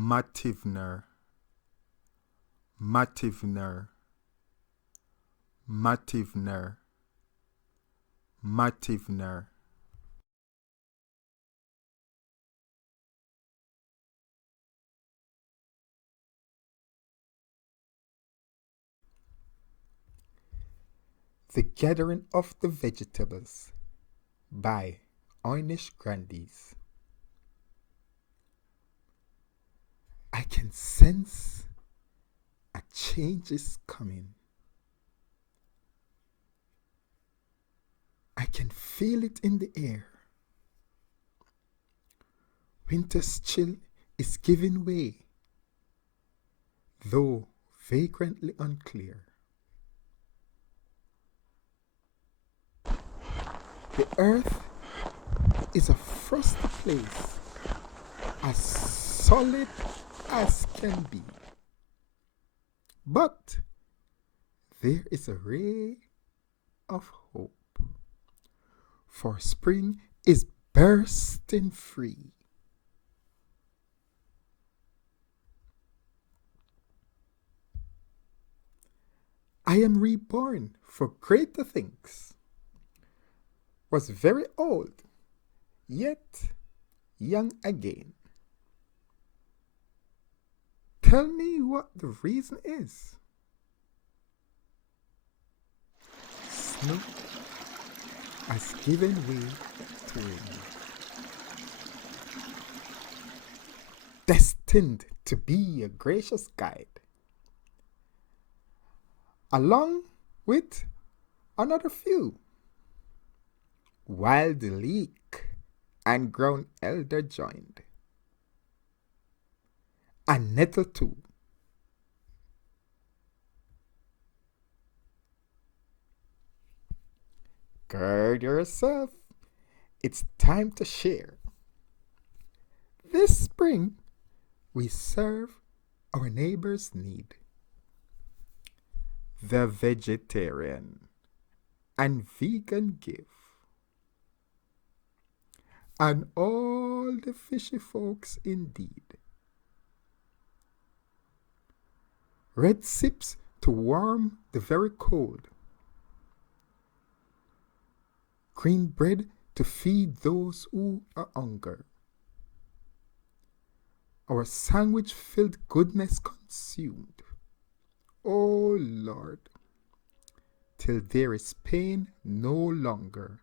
mattivner, mattivner, mattivner, mattivner. The Gathering of the Vegetables by Oy'Nissh Grandies. I can sense a change is coming. I can feel it in the air. Winter's chill is giving way, though vagrantly unclear. The earth is a frosty place, as solid as can be. But there is a ray of hope, for spring is bursting free. I am reborn for greater things. Was very old, yet young again. Tell me what the reason is. Snow has given way to rain. Destined to be a gracious guide, along with another few, while the leek and ground elder joined, and nettle too. Gird yourself, it's time to share. This spring, we serve our neighbor's need. The vegetarian and vegan give, and all the fishy folks indeed. Red sips to warm the very cold, green bread to feed those who are hunger. Our sandwich-filled goodness consumed, oh Lord, till there is pain no longer.